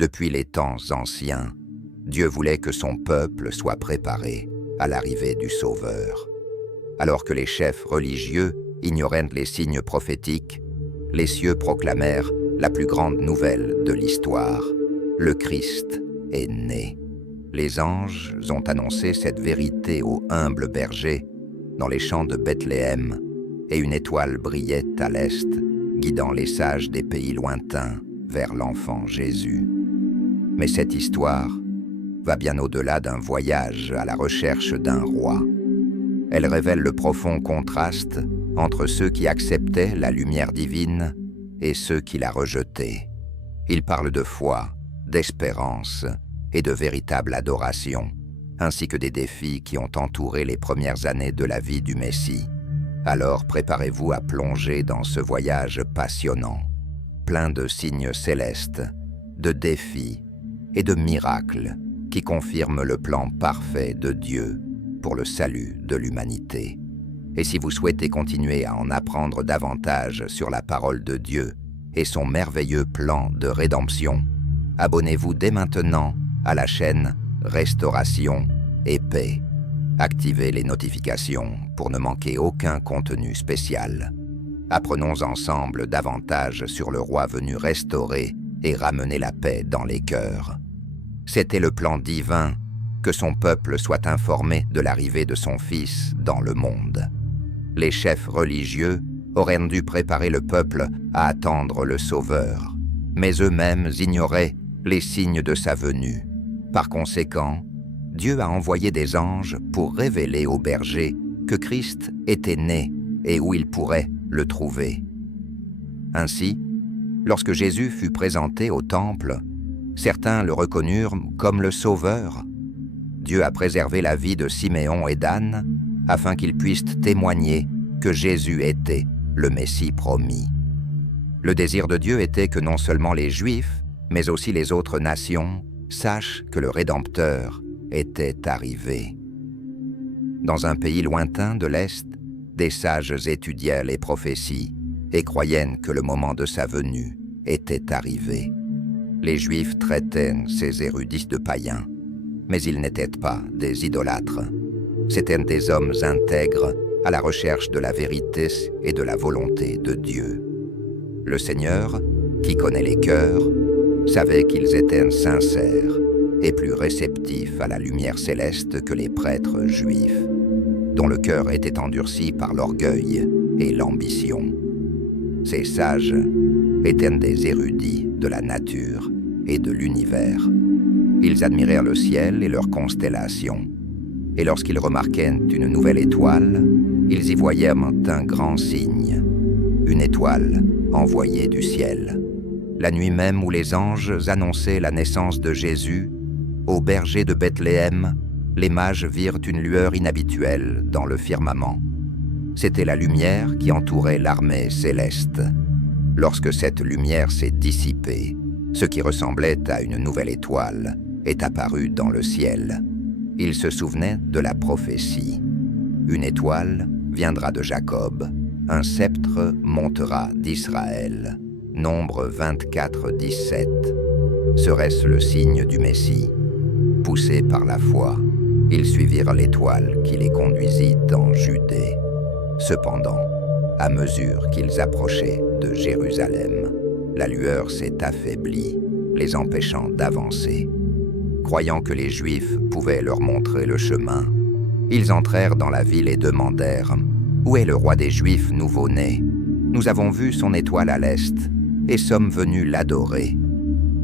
Depuis les temps anciens, Dieu voulait que son peuple soit préparé à l'arrivée du Sauveur. Alors que les chefs religieux ignoraient les signes prophétiques, les cieux proclamèrent la plus grande nouvelle de l'histoire. Le Christ est né. Les anges ont annoncé cette vérité aux humbles bergers dans les champs de Bethléem, et une étoile brillait à l'est, guidant les sages des pays lointains vers l'enfant Jésus. Mais cette histoire va bien au-delà d'un voyage à la recherche d'un roi. Elle révèle le profond contraste entre ceux qui acceptaient la lumière divine et ceux qui la rejetaient. Il parle de foi, d'espérance et de véritable adoration, ainsi que des défis qui ont entouré les premières années de la vie du Messie. Alors préparez-vous à plonger dans ce voyage passionnant, plein de signes célestes, de défis et de miracles qui confirment le plan parfait de Dieu pour le salut de l'humanité. Et si vous souhaitez continuer à en apprendre davantage sur la parole de Dieu et son merveilleux plan de rédemption, abonnez-vous dès maintenant à la chaîne Restauration et Paix. Activez les notifications pour ne manquer aucun contenu spécial. Apprenons ensemble davantage sur le roi venu restaurer et ramener la paix dans les cœurs. C'était le plan divin que son peuple soit informé de l'arrivée de son Fils dans le monde. Les chefs religieux auraient dû préparer le peuple à attendre le Sauveur, mais eux-mêmes ignoraient les signes de sa venue. Par conséquent, Dieu a envoyé des anges pour révéler aux bergers que Christ était né et où ils pourraient le trouver. Ainsi, lorsque Jésus fut présenté au temple, certains le reconnurent comme le Sauveur. Dieu a préservé la vie de Siméon et d'Anne afin qu'ils puissent témoigner que Jésus était le Messie promis. Le désir de Dieu était que non seulement les Juifs, mais aussi les autres nations sachent que le Rédempteur était arrivé. Dans un pays lointain de l'Est, des sages étudiaient les prophéties et croyaient que le moment de sa venue était arrivé. Les Juifs traitaient ces érudits de païens, mais ils n'étaient pas des idolâtres. C'étaient des hommes intègres à la recherche de la vérité et de la volonté de Dieu. Le Seigneur, qui connaît les cœurs, savait qu'ils étaient sincères et plus réceptifs à la lumière céleste que les prêtres juifs, dont le cœur était endurci par l'orgueil et l'ambition. Ces sages étaient des érudits de la nature et de l'univers. Ils admirèrent le ciel et leurs constellations, et lorsqu'ils remarquaient une nouvelle étoile, ils y voyèrent un grand signe, une étoile envoyée du ciel. La nuit même où les anges annonçaient la naissance de Jésus, aux bergers de Bethléem, les mages virent une lueur inhabituelle dans le firmament. C'était la lumière qui entourait l'armée céleste. Lorsque cette lumière s'est dissipée, ce qui ressemblait à une nouvelle étoile est apparu dans le ciel. Ils se souvenaient de la prophétie. Une étoile viendra de Jacob, un sceptre montera d'Israël. Nombre 24, 17. Serait-ce le signe du Messie? Poussés par la foi, ils suivirent l'étoile qui les conduisit en Judée. Cependant, à mesure qu'ils approchaient de Jérusalem, la lueur s'est affaiblie, les empêchant d'avancer. Croyant que les Juifs pouvaient leur montrer le chemin, ils entrèrent dans la ville et demandèrent « Où est le roi des Juifs nouveau-né? Nous avons vu son étoile à l'est et sommes venus l'adorer. »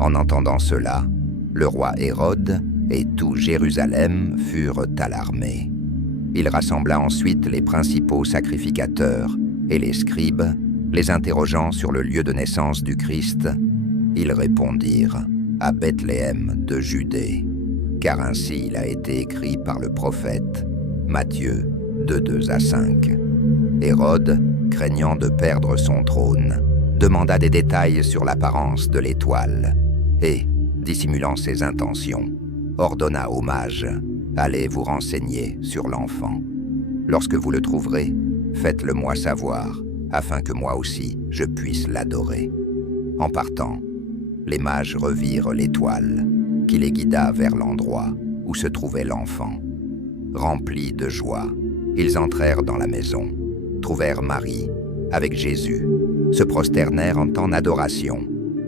En entendant cela, le roi Hérode et tout Jérusalem furent alarmés. Il rassembla ensuite les principaux sacrificateurs et les scribes, les interrogeant sur le lieu de naissance du Christ. Ils répondirent « À Bethléem de Judée », car ainsi il a été écrit par le prophète Matthieu 2:2-5. Hérode, craignant de perdre son trône, demanda des détails sur l'apparence de l'étoile et, dissimulant ses intentions, ordonna aux mages « Allez vous renseigner sur l'enfant. Lorsque vous le trouverez, faites-le moi savoir, afin que moi aussi je puisse l'adorer. » En partant, les mages revirent l'étoile, qui les guida vers l'endroit où se trouvait l'enfant. Remplis de joie, ils entrèrent dans la maison, trouvèrent Marie avec Jésus, se prosternèrent en adoration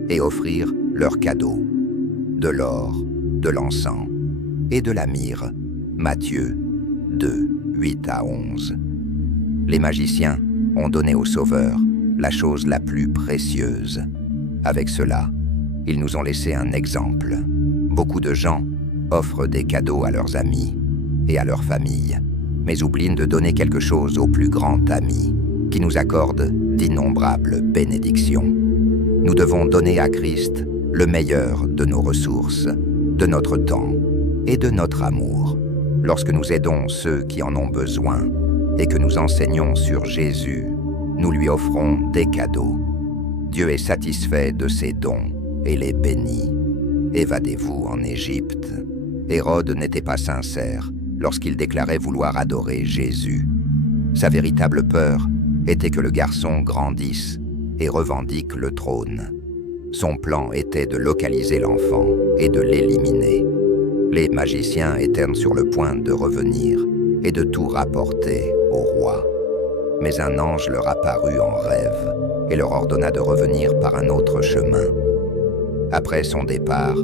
et offrirent leurs cadeaux, de l'or, de l'encens et de la myrrhe. Matthieu 2, 8 à 11. Les magiciens ont donné au Sauveur la chose la plus précieuse. Avec cela, ils nous ont laissé un exemple. Beaucoup de gens offrent des cadeaux à leurs amis et à leur famille, mais oublient de donner quelque chose au plus grand ami, qui nous accorde d'innombrables bénédictions. Nous devons donner à Christ le meilleur de nos ressources, de notre temps et de notre amour. Lorsque nous aidons ceux qui en ont besoin et que nous enseignons sur Jésus, nous lui offrons des cadeaux. Dieu est satisfait de ces dons et les bénit. Évadez-vous en Égypte. Hérode n'était pas sincère lorsqu'il déclarait vouloir adorer Jésus. Sa véritable peur était que le garçon grandisse et revendique le trône. Son plan était de localiser l'enfant et de l'éliminer. Les magiciens étaient sur le point de revenir et de tout rapporter au roi. Mais un ange leur apparut en rêve et leur ordonna de revenir par un autre chemin. Après son départ,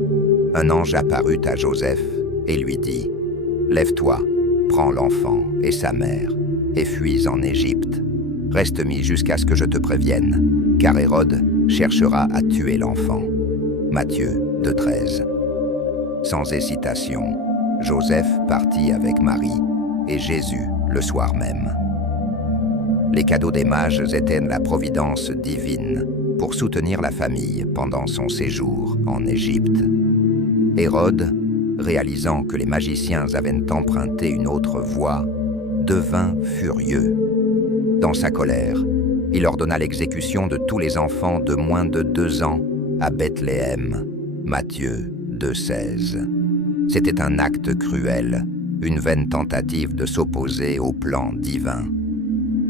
un ange apparut à Joseph et lui dit « Lève-toi, prends l'enfant et sa mère, et fuis en Égypte. Reste-m'y jusqu'à ce que je te prévienne, car Hérode cherchera à tuer l'enfant. » Matthieu 2,13. Sans hésitation, Joseph partit avec Marie et Jésus le soir même. Les cadeaux des mages étaient la providence divine pour soutenir la famille pendant son séjour en Égypte. Hérode, réalisant que les magiciens avaient emprunté une autre voie, devint furieux. Dans sa colère, il ordonna l'exécution de tous les enfants de moins de 2 ans à Bethléem. Matthieu 2,16. C'était un acte cruel, une vaine tentative de s'opposer au plan divin.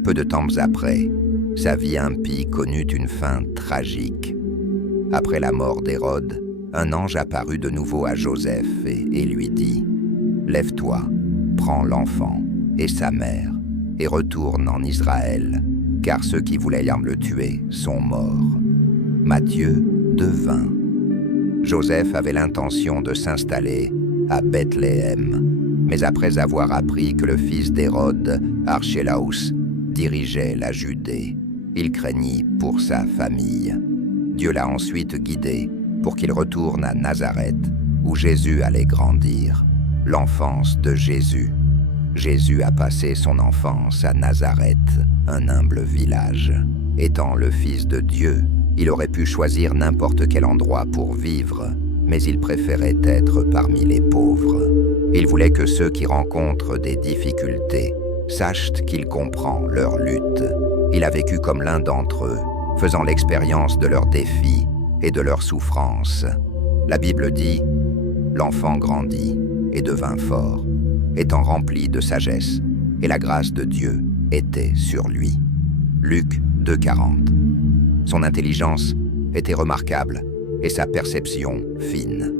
Peu de temps après, sa vie impie connut une fin tragique. Après la mort d'Hérode, un ange apparut de nouveau à Joseph et lui dit « Lève-toi, prends l'enfant et sa mère, et retourne en Israël, car ceux qui voulaient le tuer sont morts. » Matthieu 2,20. Joseph avait l'intention de s'installer à Bethléem, mais après avoir appris que le fils d'Hérode, Archélaos, dirigeait la Judée, il craignit pour sa famille. Dieu l'a ensuite guidé pour qu'il retourne à Nazareth, où Jésus allait grandir. L'enfance de Jésus. Jésus a passé son enfance à Nazareth, un humble village. Étant le Fils de Dieu, il aurait pu choisir n'importe quel endroit pour vivre, mais il préférait être parmi les pauvres. Il voulait que ceux qui rencontrent des difficultés sachent qu'il comprend leur lutte. Il a vécu comme l'un d'entre eux, faisant l'expérience de leurs défis et de leurs souffrances. La Bible dit « L'enfant grandit et devint fort, étant rempli de sagesse, et la grâce de Dieu était sur lui. » Luc 2,40. Son intelligence était remarquable et sa perception fine.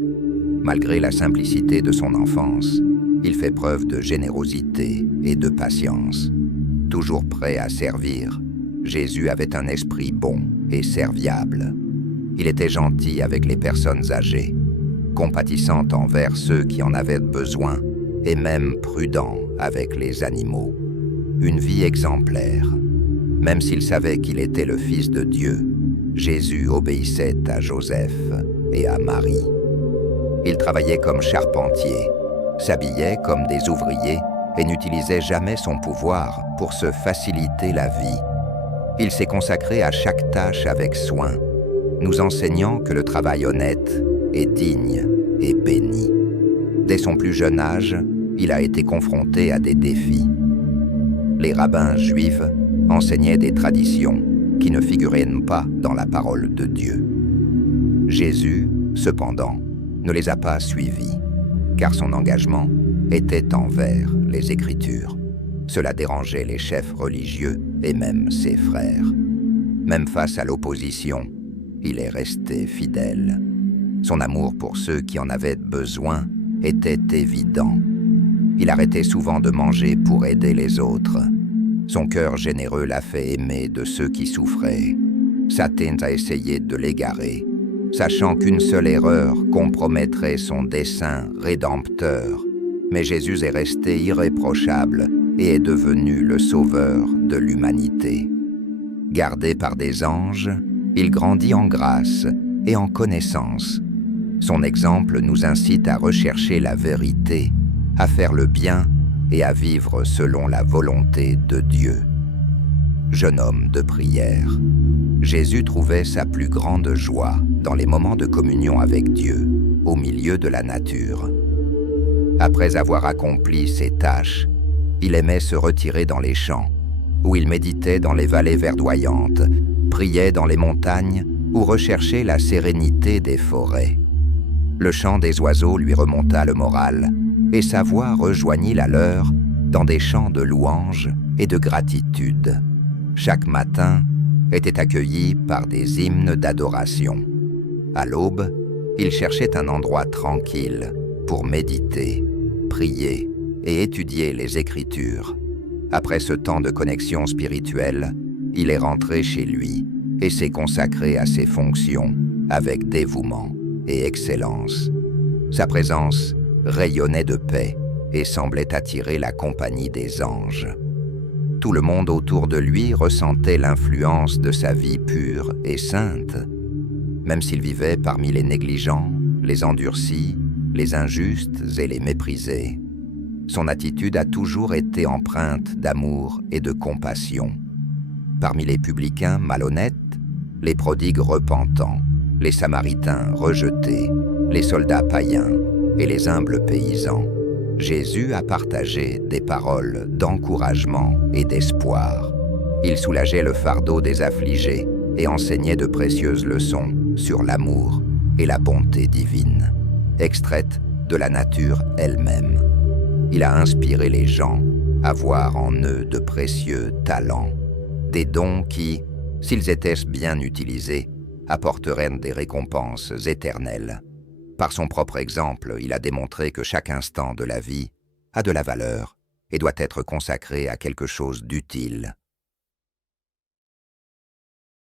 Malgré la simplicité de son enfance, il fait preuve de générosité et de patience. Toujours prêt à servir, Jésus avait un esprit bon et serviable. Il était gentil avec les personnes âgées, compatissant envers ceux qui en avaient besoin et même prudent avec les animaux. Une vie exemplaire. Même s'il savait qu'il était le Fils de Dieu, Jésus obéissait à Joseph et à Marie. Il travaillait comme charpentier, s'habillait comme des ouvriers et n'utilisait jamais son pouvoir pour se faciliter la vie. Il s'est consacré à chaque tâche avec soin, nous enseignant que le travail honnête est digne et béni. Dès son plus jeune âge, il a été confronté à des défis. Les rabbins juifs enseignaient des traditions qui ne figuraient pas dans la parole de Dieu. Jésus, cependant, ne les a pas suivis, car son engagement était envers les Écritures. Cela dérangeait les chefs religieux et même ses frères. Même face à l'opposition, il est resté fidèle. Son amour pour ceux qui en avaient besoin était évident. Il arrêtait souvent de manger pour aider les autres. Son cœur généreux l'a fait aimer de ceux qui souffraient. Satan a essayé de l'égarer, sachant qu'une seule erreur compromettrait son dessein rédempteur. Mais Jésus est resté irréprochable et est devenu le sauveur de l'humanité. Gardé par des anges, il grandit en grâce et en connaissance. Son exemple nous incite à rechercher la vérité, à faire le bien et à vivre selon la volonté de Dieu. Jeune homme de prière, Jésus trouvait sa plus grande joie dans les moments de communion avec Dieu, au milieu de la nature. Après avoir accompli ses tâches, il aimait se retirer dans les champs, où il méditait dans les vallées verdoyantes, priait dans les montagnes ou recherchait la sérénité des forêts. Le chant des oiseaux lui remonta le moral, et sa voix rejoignit la leur dans des chants de louange et de gratitude. Chaque matin était accueilli par des hymnes d'adoration. À l'aube, il cherchait un endroit tranquille pour méditer, prier et étudier les Écritures. Après ce temps de connexion spirituelle, il est rentré chez lui et s'est consacré à ses fonctions avec dévouement et excellence. Sa présence rayonnait de paix et semblait attirer la compagnie des anges. Tout le monde autour de lui ressentait l'influence de sa vie pure et sainte. Même s'il vivait parmi les négligents, les endurcis, les injustes et les méprisés, son attitude a toujours été empreinte d'amour et de compassion. Parmi les publicains malhonnêtes, les prodigues repentants, les samaritains rejetés, les soldats païens et les humbles paysans, Jésus a partagé des paroles d'encouragement et d'espoir. Il soulageait le fardeau des affligés et enseignait de précieuses leçons sur l'amour et la bonté divine, extraites de la nature elle-même. Il a inspiré les gens à voir en eux de précieux talents, des dons qui, s'ils étaient bien utilisés, apporteraient des récompenses éternelles. Par son propre exemple, il a démontré que chaque instant de la vie a de la valeur et doit être consacré à quelque chose d'utile